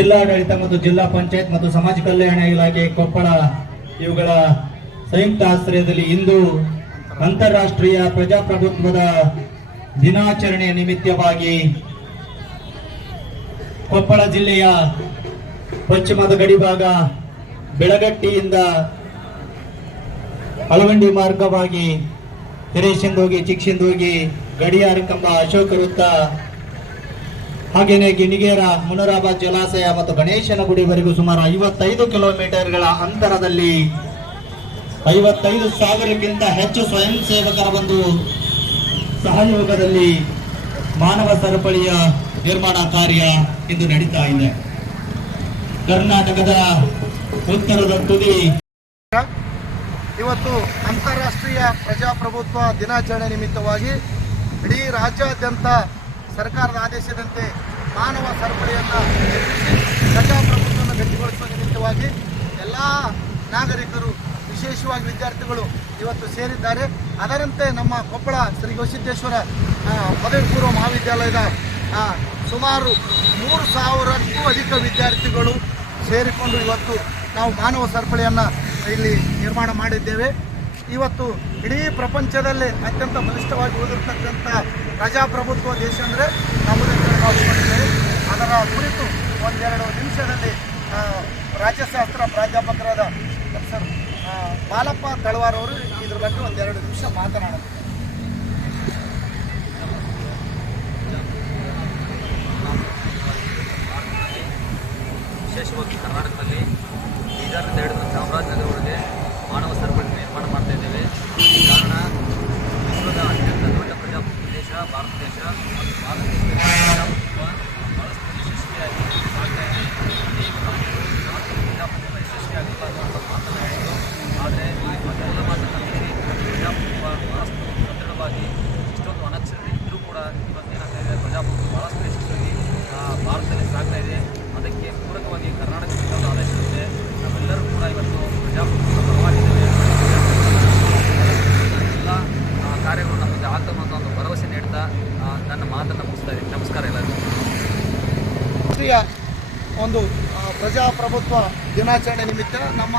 ಜಿಲ್ಲಾಡಳಿತ ಮತ್ತು ಜಿಲ್ಲಾ ಪಂಚಾಯತ್ ಮತ್ತು ಸಮಾಜ ಕಲ್ಯಾಣ ಇಲಾಖೆ ಕೊಪ್ಪಳ ಇವುಗಳ ಸಂಯುಕ್ತ ಆಶ್ರಯದಲ್ಲಿ ಇಂದು ಅಂತಾರಾಷ್ಟ್ರೀಯ ಪ್ರಜಾಪ್ರಭುತ್ವದ ದಿನಾಚರಣೆಯ ನಿಮಿತ್ತವಾಗಿ ಕೊಪ್ಪಳ ಜಿಲ್ಲೆಯ ಪಶ್ಚಿಮದ ಗಡಿಭಾಗ ಬೆಳಗಟ್ಟಿಯಿಂದ ಅಳವಂಡಿ ಮಾರ್ಗವಾಗಿ ಹಿರೇಶಿಂದೋಗಿ ಗಡಿಯಾರ ಕಂಬ ಅಶೋಕ ವೃತ್ತ ಹಾಗೇನೆ ಗಿಣಿಗೇರ ಮುನರಾಬಾದ್ ಜಲಾಶಯ ಮತ್ತು ಗಣೇಶನ ಗುಡಿವರೆಗೂ ಸುಮಾರು ಐವತ್ತೈದು ಕಿಲೋಮೀಟರ್ಗಳ ಅಂತರದಲ್ಲಿ ಐವತ್ತೈದು ಸಾವಿರಕ್ಕಿಂತ ಹೆಚ್ಚು ಸ್ವಯಂ ಸೇವಕರ ಒಂದು ಸಹಯೋಗದಲ್ಲಿ ಮಾನವ ಸರಪಳಿಯ ನಿರ್ಮಾಣ ಕಾರ್ಯ ಇಂದು ನಡೀತಾ ಇದೆ. ಕರ್ನಾಟಕದ ಉತ್ತರದ ತುದಿ. ಇವತ್ತು ಅಂತಾರಾಷ್ಟ್ರೀಯ ಪ್ರಜಾಪ್ರಭುತ್ವ ದಿನಾಚರಣೆ ನಿಮಿತ್ತವಾಗಿ ಇಡೀ ರಾಜ್ಯಾದ್ಯಂತ ಸರ್ಕಾರದ ಆದೇಶದಂತೆ ಮಾನವ ಸರಪಳಿಯನ್ನು ಪ್ರಜಾಪ್ರಭುತ್ವವನ್ನು ಗಟ್ಟಿಗೊಳಿಸುವ ನಿಮಿತ್ತವಾಗಿ ಎಲ್ಲ ನಾಗರಿಕರು, ವಿಶೇಷವಾಗಿ ವಿದ್ಯಾರ್ಥಿಗಳು ಇವತ್ತು ಸೇರಿದ್ದಾರೆ. ಅದರಂತೆ ನಮ್ಮ ಕೊಪ್ಪಳ ಶ್ರೀ ಗವಿಸಿದ್ದೇಶ್ವರ ಪದವಿ ಪೂರ್ವ ಮಹಾವಿದ್ಯಾಲಯದ ಸುಮಾರು ಮೂರು ಸಾವಿರಕ್ಕೂ ಅಧಿಕ ವಿದ್ಯಾರ್ಥಿಗಳು ಸೇರಿಕೊಂಡು ಇವತ್ತು ನಾವು ಮಾನವ ಸರಪಳಿಯನ್ನು ಇಲ್ಲಿ ನಿರ್ಮಾಣ ಮಾಡಿದ್ದೇವೆ. ಇವತ್ತು ಇಡೀ ಪ್ರಪಂಚದಲ್ಲೇ ಅತ್ಯಂತ ಬಲಿಷ್ಠವಾಗಿ ಉಳಿದಿರ್ತಕ್ಕಂಥ ಪ್ರಜಾಪ್ರಭುತ್ವ ದೇಶ ಅಂದರೆ ನಮ್ಮದೇ ನಾವು ಅದರ ಕುರಿತು ಒಂದೆರಡು ನಿಮಿಷದಲ್ಲಿ ರಾಜ್ಯಶಾಸ್ತ್ರ ಪ್ರಾಧ್ಯಾಪಕರಾದ ಸರ್ ಬಾಲಪ್ಪ ತಳವಾರ್ ಅವರು ಇದ್ರ ಬಗ್ಗೆ ಒಂದೆರಡು ನಿಮಿಷ ಮಾತನಾಡೋದು ವಿಶೇಷವಾಗಿ ಕರ್ನಾಟಕದಲ್ಲಿ ಬೀದರ್ನಿಂದ ಹಿಡಿದು ಚಾಮರಾಜನಗರವರೆಗೆ ಮಾನವ ಸರಪಳಿ ನಿರ್ಮಾಣ ಮಾಡ್ತಾ ಇದ್ದೇವೆ. ಕಾರಣ ವಿಶ್ವದ ಅತ್ಯಂತ ದೊಡ್ಡ ಪ್ರಜಾಪ್ರಭುತ್ವ ದೇಶ ಭಾರತ ದೇಶ ಮತ್ತು ಭಾರತ ಪ್ರಜಾಪ್ರಭುತ್ವ ಬಹಳಷ್ಟು ಯಶಸ್ವಿಯಾಗಿ ಸಾಗ್ತಾ ಇದೆ ಅನೇಕ ಕಂಪನಿಗಳು ಭಾರತದ ಪ್ರಜಾಪ್ರಭುತ್ವ ಯಶಸ್ವಿಯಾಗಿಲ್ಲ ಅಂತ ಮಾತನ್ನು ಹೇಳಿದ್ರು ಆದರೆ ಮತ್ತೆಲ್ಲ ಮಾತನ್ನು ಮೀರಿ ಪ್ರಜಾಪ್ರಭುತ್ವ ಬಹಳಷ್ಟು ಸದೃಢವಾಗಿ ಇಷ್ಟೊಂದು ಅನಕ್ಷರತೆ ಇದ್ದರೂ ಕೂಡ ಇವತ್ತು ಏನಾಗ್ತಾ ಇದೆ ಪ್ರಜಾಪ್ರಭುತ್ವ ಬಹಳಷ್ಟು ಯಶಸ್ವಿಯಾಗಿ ಆ, ಭಾರತದಲ್ಲಿ ಸಾಗ್ತಾ ಇದೆ ಅದಕ್ಕೆ ಪೂರಕವಾಗಿ ಕರ್ನಾಟಕ ಸರ್ಕಾರದ ಆದೇಶದಂತೆ ನಾವೆಲ್ಲರೂ ಕೂಡ ಇವತ್ತು ಪ್ರಜಾಪ್ರಭುತ್ವ ಪರವಾಗಿದ್ದೇವೆ ಎಲ್ಲ ಆ, ಕಾರ್ಯಗಳು ನಮ್ಮ ಮುಂದೆ ಆಗ್ತವೆ ಅನ್ನೋ ಒಂದು ಭರವಸೆ ನೀಡ್ತಾ ಆ, ನನ್ನ ಮಾತನ್ನು ಮುಗಿಸ್ತಾ ಇದ್ದೀನಿ ನಮಸ್ಕಾರ ಎಲ್ಲರಿಗೂ ರಾಷ್ಟ್ರೀಯ ಒಂದು ಪ್ರಜಾಪ್ರಭುತ್ವ ದಿನಾಚರಣೆ ನಿಮಿತ್ತ ನಮ್ಮ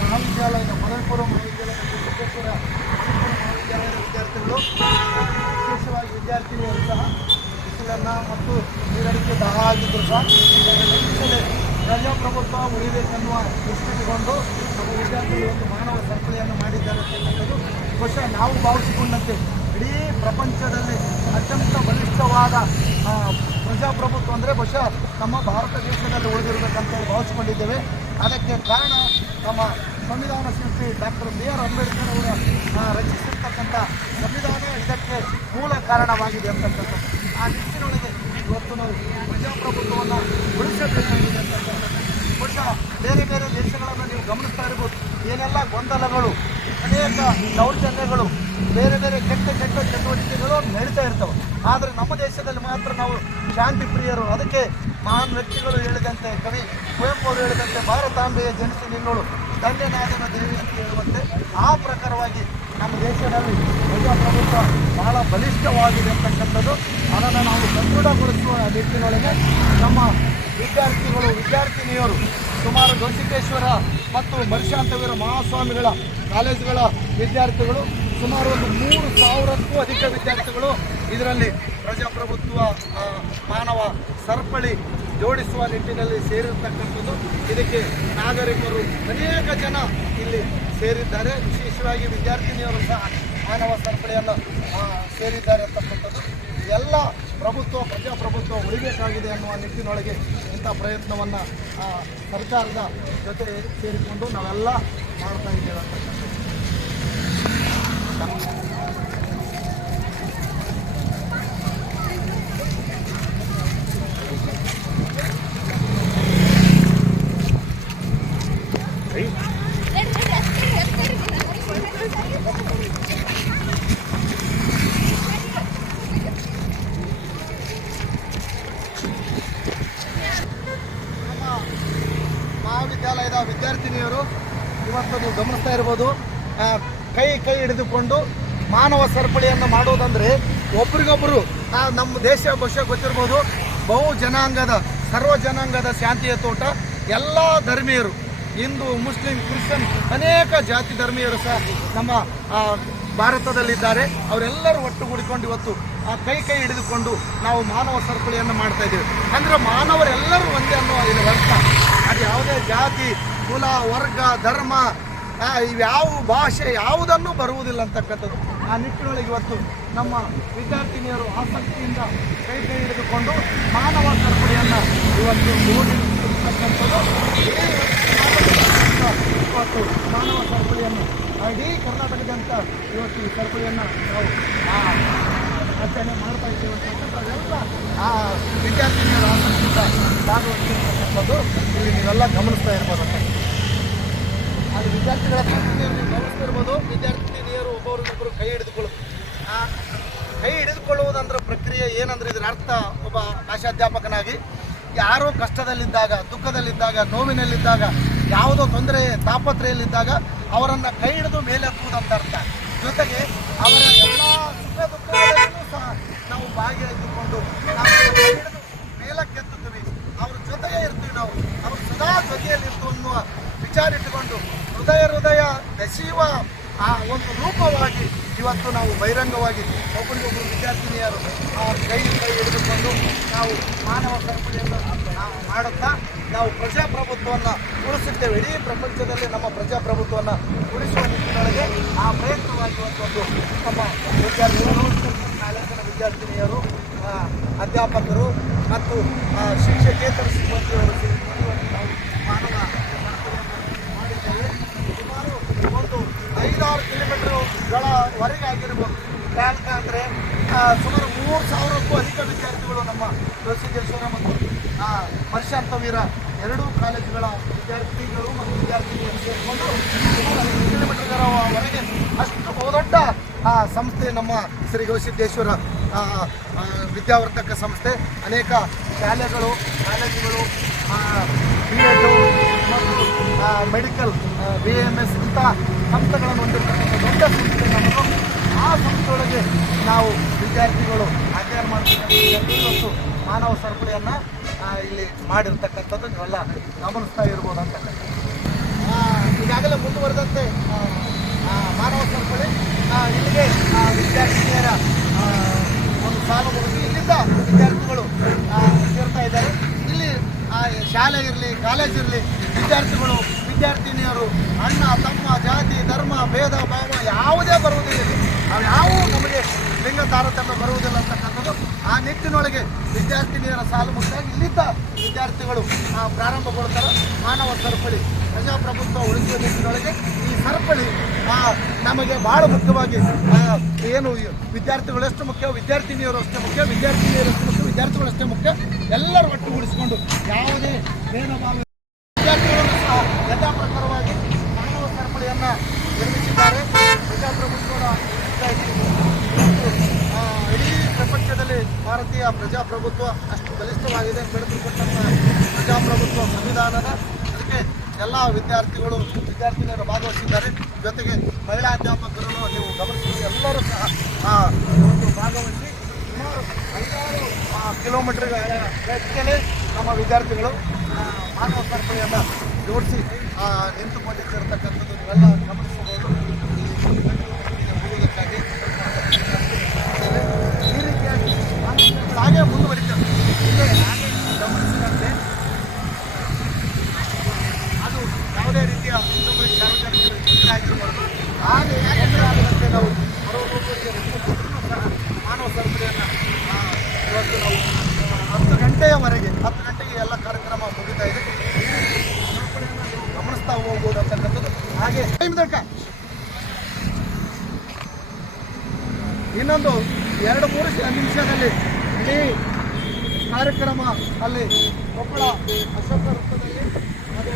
ಮಹಾವಿದ್ಯಾಲಯದ ಪದವಿಪೂರ್ವ ಮಹಾವಿದ್ಯಾಲಯದ ಮಹಾವಿದ್ಯಾಲಯದ ವಿದ್ಯಾರ್ಥಿಗಳು, ವಿಶೇಷವಾಗಿ ವಿದ್ಯಾರ್ಥಿಗಳು ಸಹ ಬಿಸಿಲನ್ನು ಮತ್ತು ನೀರಡಿಕೆ ದಾಹ ಆಗಿದ್ದರು ಸಹ ಪ್ರಜಾಪ್ರಭುತ್ವ ಉಳಿಬೇಕೆನ್ನುವ ದೃಷ್ಟಿಗೊಂಡು ನಮ್ಮ ವಿದ್ಯಾರ್ಥಿಗಳು ಒಂದು ಮಾನವ ಸರಪಳಿಯನ್ನು ಮಾಡಿದ್ದಾರೆ ಅಂತಕ್ಕಂಥದ್ದು ಬಹುಶಃ ನಾವು ಭಾವಿಸಿಕೊಂಡಂತೆ. ಇಡೀ ಪ್ರಪಂಚದಲ್ಲಿ ಅತ್ಯಂತ ಬಲಿಷ್ಠವಾದ ಪ್ರಜಾಪ್ರಭುತ್ವ ಅಂದರೆ ಬಹುಶಃ ನಮ್ಮ ಭಾರತ ದೇಶದಲ್ಲಿ ಉಳಿದಿರಬೇಕಂತ ಭಾವಿಸ್ಕೊಂಡಿದ್ದೇವೆ. ಅದಕ್ಕೆ ಕಾರಣ ನಮ್ಮ ಸಂವಿಧಾನ ಶಿಲ್ಪಿ ಡಾಕ್ಟರ್ ಬಿ ಆರ್ ಅಂಬೇಡ್ಕರ್ ಅವರ ರಚಿಸಿರ್ತಕ್ಕಂಥ ಸಂವಿಧಾನ ಇದಕ್ಕೆ ಮೂಲ ಕಾರಣವಾಗಿದೆ ಅಂತಕ್ಕಂಥದ್ದು. ಆ ನಿಟ್ಟಿನೊಳಗೆ ಇವತ್ತು ನಾವು ಪ್ರಜಾಪ್ರಭುತ್ವವನ್ನು ಬೇರೆ ಬೇರೆ ದೇಶಗಳನ್ನು ನೀವು ಗಮನಿಸ್ತಾ ಇರ್ಬೋದು. ಏನೆಲ್ಲ ಗೊಂದಲಗಳು, ಅನೇಕ ದೌರ್ಜನ್ಯಗಳು, ಬೇರೆ ಬೇರೆ ಕೆಟ್ಟ ಕೆಟ್ಟ ಚಟುವಟಿಕೆಗಳು ನಡೀತಾ ಇರ್ತವೆ. ಆದರೆ ನಮ್ಮ ದೇಶದಲ್ಲಿ ಮಾತ್ರ ನಾವು ಶಾಂತಿ ಪ್ರಿಯರು. ಅದಕ್ಕೆ ಮಹಾನ್ ವ್ಯಕ್ತಿಗಳು ಹೇಳಿದಂತೆ, ಕವಿ ಕುವೆಂಪು ಅವರು ಹೇಳಿದಂತೆ, ಭಾರತಾಂಬೆಯ ಜನಿಸಿ ನಿನ್ನೋಳು ಧನ್ಯನಾದನ ದೇವಿ ಅಂತ ಹೇಳುವಂತೆ ಆ ಪ್ರಕಾರವಾಗಿ ನಮ್ಮ ದೇಶದಲ್ಲಿ ಪ್ರಜಾಪ್ರಭುತ್ವ ಬಹಳ ಬಲಿಷ್ಠವಾಗಿದೆ ಅಂತಕ್ಕಂಥದ್ದು. ಅದನ್ನು ನಾವು ಸದೃಢಗೊಳಿಸುವ ನಿಟ್ಟಿನೊಳಗೆ ನಮ್ಮ ವಿದ್ಯಾರ್ಥಿಗಳು, ವಿದ್ಯಾರ್ಥಿನಿಯರು ಸುಮಾರು ಗವಿಸಿದ್ದೇಶ್ವರ ಮತ್ತು ಮರಿಶಾಂತವೀರ ಮಹಾಸ್ವಾಮಿಗಳ ಕಾಲೇಜುಗಳ ವಿದ್ಯಾರ್ಥಿಗಳು, ಸುಮಾರು ಒಂದು ಮೂರು ಸಾವಿರಕ್ಕೂ ಅಧಿಕ ವಿದ್ಯಾರ್ಥಿಗಳು ಇದರಲ್ಲಿ ಪ್ರಜಾಪ್ರಭುತ್ವ ಮಾನವ ಸರಪಳಿ ಜೋಡಿಸುವ ನಿಟ್ಟಿನಲ್ಲಿ ಸೇರಿರ್ತಕ್ಕಂಥದ್ದು. ಇದಕ್ಕೆ ನಾಗರಿಕರು ಅನೇಕ ಜನ ಇಲ್ಲಿ ಸೇರಿದ್ದಾರೆ. ವಿಶೇಷವಾಗಿ ವಿದ್ಯಾರ್ಥಿನಿಯವರು ಸಹ ಮಾನವ ಸರಪಳಿಯನ್ನು ಸೇರಿದ್ದಾರೆ ಅಂತಕ್ಕಂಥದ್ದು. ಎಲ್ಲ ಪ್ರಭುತ್ವ ಪ್ರಜಾಪ್ರಭುತ್ವ ಉಳಿಬೇಕಾಗಿದೆ ಅನ್ನುವ ನಿಟ್ಟಿನೊಳಗೆ ಇಂಥ ಪ್ರಯತ್ನವನ್ನು ಸರ್ಕಾರದ ಜೊತೆ ಸೇರಿಕೊಂಡು ನಾವೆಲ್ಲ ಮಾಡ್ತಾ ಇದ್ದೇವೆ ಅಂತಕ್ಕಂಥದ್ದು ನಮ್ಮ ಮಹಾವಿದ್ಯಾಲಯದ ವಿದ್ಯಾರ್ಥಿನಿಯರು ಇವತ್ತು ನೀವು ಗಮನಿಸ್ತಾ ಇರ್ಬೋದು. ಕೈ ಕೈ ಹಿಡಿದುಕೊಂಡು ಮಾನವ ಸರಪಳಿಯನ್ನು ಮಾಡೋದಂದ್ರೆ ಒಬ್ರಿಗೊಬ್ರು ನಮ್ಮ ದೇಶ ಬಹುಶಃ ಗೊತ್ತಿರ್ಬೋದು. ಬಹು ಜನಾಂಗದ, ಸರ್ವ ಜನಾಂಗದ ಶಾಂತಿಯ ತೋಟ ಎಲ್ಲ ಧರ್ಮೀಯರು, ಹಿಂದೂ, ಮುಸ್ಲಿಂ, ಕ್ರಿಶ್ಚಿಯನ್ ಅನೇಕ ಜಾತಿ ಧರ್ಮೀಯರು ಸಹ ನಮ್ಮ ಭಾರತದಲ್ಲಿದ್ದಾರೆ. ಅವರೆಲ್ಲರೂ ಒಟ್ಟುಗೂಡಿಕೊಂಡು ಇವತ್ತು, ಆ, ಕೈ ಕೈ ಹಿಡಿದುಕೊಂಡು ನಾವು ಮಾನವ ಸರಪಳಿಯನ್ನು ಮಾಡ್ತಾ ಇದ್ದೇವೆ. ಅಂದರೆ ಮಾನವರೆಲ್ಲರೂ ಒಂದೇ ಅನ್ನೋ ಇದರ ಅರ್ಥ. ಅದು ಯಾವುದೇ ಜಾತಿ, ಕುಲ, ವರ್ಗ, ಧರ್ಮ ಇವ್ಯಾವ ಭಾಷೆ ಯಾವುದನ್ನು ಬರುವುದಿಲ್ಲ ಅಂತಕ್ಕಂಥದ್ದು. ಆ ನಿಟ್ಟಿನೊಳಗೆ ಇವತ್ತು ನಮ್ಮ ವಿದ್ಯಾರ್ಥಿನಿಯರು ಆಸಕ್ತಿಯಿಂದ ಕೈ ಕೈ ಹಿಡಿದುಕೊಂಡು ಮಾನವ ಸರಪಳಿಯನ್ನು ಇವತ್ತು ಇವತ್ತು ಮಾನವ ಸರಪಳಿಯನ್ನು ಇಡೀ ಕರ್ನಾಟಕದಂತ ಇವತ್ತು ಈ ಸರಪಳಿಯನ್ನು ನಾವು ಆಚರಣೆ ಮಾಡ್ತಾ ಇದ್ದೇವೆ ಅಂತಕ್ಕಂಥದ್ದೆಲ್ಲ ಆ ವಿದ್ಯಾರ್ಥಿನಿಯರ ಆಸಕ್ತಿಯಿಂದ ಭಾಗವಹಿಸಿರ್ತಕ್ಕಂಥದ್ದು ಇಲ್ಲಿ ನೀವೆಲ್ಲ ಗಮನಿಸ್ತಾ ಇರ್ಬೋದು ಅಂತ. ಅದು ವಿದ್ಯಾರ್ಥಿಗಳ ನೀವು ಗಮನಿಸ್ತಿರ್ಬೋದು ವಿದ್ಯಾರ್ಥಿನಿಯರು ಒಬ್ಬರಿಗೊಬ್ಬರು ಕೈ ಹಿಡಿದುಕೊಳ್ಳೋದು ಆ ಕೈ ಹಿಡಿದುಕೊಳ್ಳುವುದಂದ್ರ ಪ್ರಕ್ರಿಯೆ ಏನಂದ್ರೆ ಇದರ ಅರ್ಥ ಒಬ್ಬ ಭಾಷಾಧ್ಯಾಪಕನಾಗಿ ಯಾರೋ ಕಷ್ಟದಲ್ಲಿದ್ದಾಗ, ದುಃಖದಲ್ಲಿದ್ದಾಗ, ನೋವಿನಲ್ಲಿದ್ದಾಗ, ಯಾವುದೋ ತೊಂದರೆ, ತಾಪತ್ರೆಯಲ್ಲಿದ್ದಾಗ ಅವರನ್ನು ಕೈ ಹಿಡಿದು ಮೇಲೆ ಮೇಲೆತ್ತುವುದಂತ ಅರ್ಥ. ಜೊತೆಗೆ ಅವರ ಎಲ್ಲ ಸುಖ ನಾವು ಭಾಗಿಯಾಗಿಕೊಂಡು ಮೇಲಕ್ಕೆತ್ತುತ್ತೀವಿ. ಅವ್ರ ಜೊತೆಗೆ ಇರ್ತೀವಿ ನಾವು. ಅವ್ರ ಸದಾ ಜೊತೆಯಲ್ಲಿರ್ತು ಅನ್ನುವ ವಿಚಾರ ಇಟ್ಟುಕೊಂಡು ಹೃದಯ ಹೃದಯ ಬೆಸೆಯುವ ಆ ಒಂದು ರೂಪವಾಗಿ ಇವತ್ತು ನಾವು ಬಹಿರಂಗವಾಗಿ ಒಬ್ಬರಿಗೊಬ್ಬರು ವಿದ್ಯಾರ್ಥಿನಿಯರು ಆ ಕೈ ಕೈ ಹಿಡಿದುಕೊಂಡು ನಾವು ಮಾನವ ಸರಪಳಿಯನ್ನು ನಾವು ಮಾಡುತ್ತಾ ನಾವು ಪ್ರಜಾಪ್ರಭುತ್ವವನ್ನು ಉಳಿಸುತ್ತೇವೆ. ಇಡೀ ಪ್ರಪಂಚದಲ್ಲಿ ನಮ್ಮ ಪ್ರಜಾಪ್ರಭುತ್ವವನ್ನು ಉಳಿಸುವ ನಿಟ್ಟಿನೊಳಗೆ ಆ ಪ್ರಯತ್ನವಾಗಿ ಇವತ್ತೊಂದು ನಮ್ಮ ವಿದ್ಯಾರ್ಥಿಗಳು ವಿದ್ಯಾರ್ಥಿನಿಯರು ಅಧ್ಯಾಪಕರು ಮತ್ತು ಶಿಕ್ಷಕೇತರ ಸಿಬ್ಬಂದಿಯವರು ಸೇರಿಕೊಂಡು ನಾವು ಮಾನವ ಮಾಡಿದ್ದೇವೆ. ಸುಮಾರು ಒಂದು ಐದಾರು ಕಿಲೋಮೀಟರ್ಗಳವರೆಗೆ ಆಗಿರ್ಬೋದು. ಬ್ಯಾಂಕ್ ಅಂದರೆ ಸುಮಾರು ಮೂರು ಸಾವಿರಕ್ಕೂ ಅಧಿಕ ವಿದ್ಯಾರ್ಥಿಗಳು ನಮ್ಮ ಪ್ರಸಿದ್ಧೇಶ್ವರ ಮತ್ತು ಆ, ಮರ್ಷಾಂತವೀರ ಎರಡೂ ಕಾಲೇಜುಗಳ ವಿದ್ಯಾರ್ಥಿಗಳು ಮತ್ತು ವಿದ್ಯಾರ್ಥಿಗಳು ಸೇರಿಕೊಂಡು ಸುಮಾರು ಐದು ಕಿಲೋಮೀಟರ್ಗಳವರೆಗೆ ಅಷ್ಟು ಬಹುದೊಡ್ಡ ಆ, ಸಂಸ್ಥೆ ನಮ್ಮ ಶ್ರೀ ಗವಿಸಿದ್ದೇಶ್ವರ ವಿದ್ಯಾವರ್ಧಕ ಸಂಸ್ಥೆ, ಅನೇಕ ಶಾಲೆಗಳು, ಕಾಲೇಜುಗಳು ಬಿ ಎಡ್ ಮತ್ತು ಮೆಡಿಕಲ್ ಬಿ ಎಂ ಎಸ್ ಇಂಥ ಸಂಸ್ಥೆಗಳನ್ನು ಹೊಂದಿರತಕ್ಕಂಥ ದೊಡ್ಡ ಸಂಸ್ಥೆ ನಮ್ಮದು. ಆ ಸಂಸ್ಥೆಯೊಳಗೆ ನಾವು ವಿದ್ಯಾರ್ಥಿಗಳು ಅಧ್ಯಯನ ಮಾಡ್ತಕ್ಕಂಥ ಮತ್ತು ಮಾನವ ಸರಪಳಿಯನ್ನು ಇಲ್ಲಿ ಮಾಡಿರ್ತಕ್ಕಂಥದ್ದು ನೀವೆಲ್ಲ ಗಮನಿಸ್ತಾ ಇರ್ಬೋದು ಅಂತಕ್ಕಂಥ ಈಗಾಗಲೇ ಮುಂದುವರೆದಂತೆ ಮಾನವ ಸರಪಳಿ ಇಲ್ಲಿಗೆ ವಿದ್ಯಾರ್ಥಿನಿಯರ ಒಂದು ಇಲ್ಲಿಂದ ವಿದ್ಯಾರ್ಥಿಗಳು ಸೇರ್ತಾ ಇದ್ದಾರೆ. ಇಲ್ಲಿ ಆ, ಶಾಲೆ ಇರಲಿ ಕಾಲೇಜ್ ಇರಲಿ ವಿದ್ಯಾರ್ಥಿಗಳು ವಿದ್ಯಾರ್ಥಿನಿಯರು ಅಣ್ಣ ತಮ್ಮ ಜಾತಿ ಧರ್ಮ ಭೇದ ಭಾವ ಯಾವುದೇ ಬರುವುದಿಲ್ಲ ನಾವು ನಮಗೆ ಲಿಂಗ ತಾರತಮ್ಯ ಬರುವುದಿಲ್ಲ ಅಂತಕ್ಕಂಥದ್ದು ಆ ನಿಟ್ಟಿನೊಳಗೆ ವಿದ್ಯಾರ್ಥಿನಿಯರ ಸಾಲು ಮುಖ್ಯವಾಗಿ ಇಲ್ಲಿದ್ದ ವಿದ್ಯಾರ್ಥಿಗಳು ಪ್ರಾರಂಭಗೊಳ್ತಾರೆ. ಮಾನವ ಸರಪಳಿ ಪ್ರಜಾಪ್ರಭುತ್ವ ಉಳಿಸುವ ನಿಟ್ಟಿನೊಳಗೆ ಈ ಸರಪಳಿ ನಮಗೆ ಬಹಳ ಮುಖ್ಯವಾಗಿ ಏನು ವಿದ್ಯಾರ್ಥಿಗಳಷ್ಟು ಮುಖ್ಯ, ವಿದ್ಯಾರ್ಥಿನಿಯರು ಅಷ್ಟೇ ಮುಖ್ಯ, ವಿದ್ಯಾರ್ಥಿನಿಯರು ಎಷ್ಟು ಮುಖ್ಯ ವಿದ್ಯಾರ್ಥಿಗಳಷ್ಟೇ ಮುಖ್ಯ, ಎಲ್ಲರೂ ಒಟ್ಟುಗೂಡಿಸಿಕೊಂಡು ಯಾವುದೇ ಭೇದ ಭಾವ ವಿದ್ಯಾರ್ಥಿಗಳನ್ನು ಸಹ ಯಥಾಪ್ರಕಾರವಾಗಿ ಮಾನವ ಸರಪಳಿಯನ್ನು ನಿರ್ಮಿಸಿದ್ದಾರೆ. ಪ್ರಜಾಪ್ರಭುತ್ವದ ಇಡೀ ಪ್ರಪಂಚದಲ್ಲಿ ಭಾರತೀಯ ಪ್ರಜಾಪ್ರಭುತ್ವ ಅಷ್ಟು ಬಲಿಷ್ಠವಾಗಿದೆ ಬೆಳೆದುಕೊಂಡಂಥ ಪ್ರಜಾಪ್ರಭುತ್ವ ಸಂವಿಧಾನದ ಅದಕ್ಕೆ ಎಲ್ಲ ವಿದ್ಯಾರ್ಥಿಗಳು ವಿದ್ಯಾರ್ಥಿನಿಯರು ಭಾಗವಹಿಸಿದ್ದಾರೆ. ಜೊತೆಗೆ ಮಹಿಳಾ ಅಧ್ಯಾಪಕರು ನೀವು ಗಮನಿಸಿ ಎಲ್ಲರೂ ಸಹ ಒಂದು ಭಾಗವಹಿಸಿ ಸುಮಾರು ಐದಾರು ಕಿಲೋಮೀಟರ್ ನಮ್ಮ ವಿದ್ಯಾರ್ಥಿಗಳು ಮಾನವ ಸರ್ಪಣೆಯನ್ನು ಜೋಡಿಸಿ ಆ, ನಿಂತುಕೊಂಡಿದ್ದಿರತಕ್ಕಂಥದ್ದು ನೀವೆಲ್ಲ ಗಮನಿಸಬಹುದು ಇಲ್ಲಿ ಹೋಗುವುದಕ್ಕಾಗಿ ಈ ರೀತಿಯಾಗಿ ಮಾನವ ಸರಪಳಿ ಹಾಗೆ ಮುಂದುವರಿತದೆ ಇಲ್ಲೇ ಹಾಗೆ ಗಮನಿಸಿದಂತೆ ಅದು ಯಾವುದೇ ರೀತಿಯ ಇನ್ನೊಬ್ಬರಿಗೆ ಸಾರ್ವಜನಿಕರಿಗೆ ತೊಂದರೆ ಆಗಿರ್ಬಾರ್ದು ಹಾಗೆ ತೊಂದರೆ ಆಗದಂತೆ ನಾವು ಬರೋಬ್ಬರಿಗೆ ಸಹ ಮಾನವ ಸರಪಳಿಯನ್ನು ಇವತ್ತು ನಾವು ಆ, ಹತ್ತು ಗಂಟೆಯವರೆಗೆ ಹತ್ತು ಗಂಟೆಗೆ ಎಲ್ಲ ಕಾರ್ಯಕ್ರಮ ಮುಗಿತಾ ಇದೆ ಈ ರೀತಿ ಸರಪಳಿಯನ್ನು ನೀವು ಗಮನಿಸ್ತಾ ಹೋಗ್ಬೋದು ಅಂತಕ್ಕಂಥದ್ದು ಇನ್ನೊಂದು ಎರಡು ಮೂರು ನಿಮಿಷದಲ್ಲಿ ಇಡೀ ಕಾರ್ಯಕ್ರಮ ಅಲ್ಲಿ ಕೊಪ್ಪಳ ಅಶೋಕ ವೃತ್ತದಲ್ಲಿ ಅದು